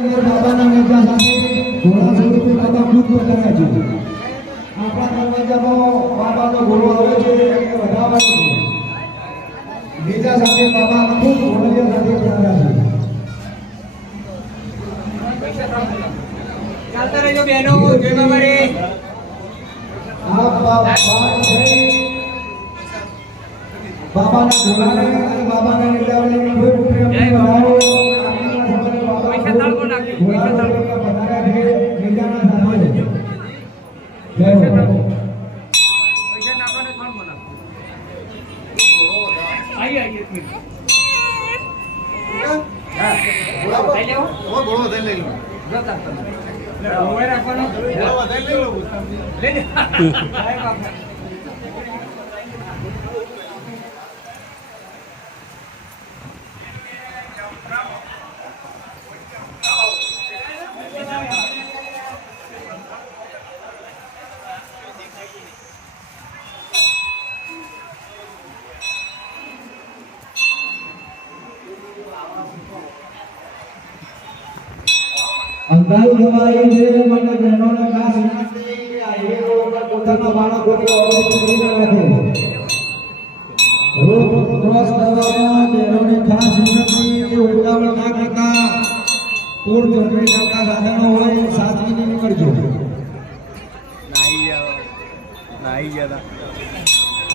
બાબાના નેજા સાથે ઘોડા સ્વરૂપે બાબા ખુદ પધાર્યા છે. આપણા દરવાજામાં બાબાનો ઘોડો આવે છે એને વધાવવાનો છે. નેજા સાથે બાબા ખુદ ઘોડિયા સાથે પધાર્યા છે. ચાલતા રહેજો બહેનો, જય બાબારી. બાબાના ઘોડાને અને બાબાના નેજાને ખૂબ પ્રેમથી વધાવો. પૈસા તાળકો નાખી, પૈસા તાળકો. નેજાના સાથે જય પૈસા નાખવાને કોણ બોલા? આઈએ એક મિનિટ. હા લઈ લેવો. ઘોડો લઈ લો. જતા તમે ઓવે રાખવાનો. ઘોડો લઈ લો. લઈ લે. અંધારું જવાય છે મને બહેનોને ખાસ વિનંતી કે આ હીરો ઉપર પોતાના બાળકોની અવરોધ કરી રહ્યા છે. રોડ ક્રોસ કરવામાં બહેનોને ખાસ વિનંતી કે ઉતાવળ ના કરતા પૂર ચોકડી કરતા સાધનો હોય સાદગીની કરજો. નાઈ જતા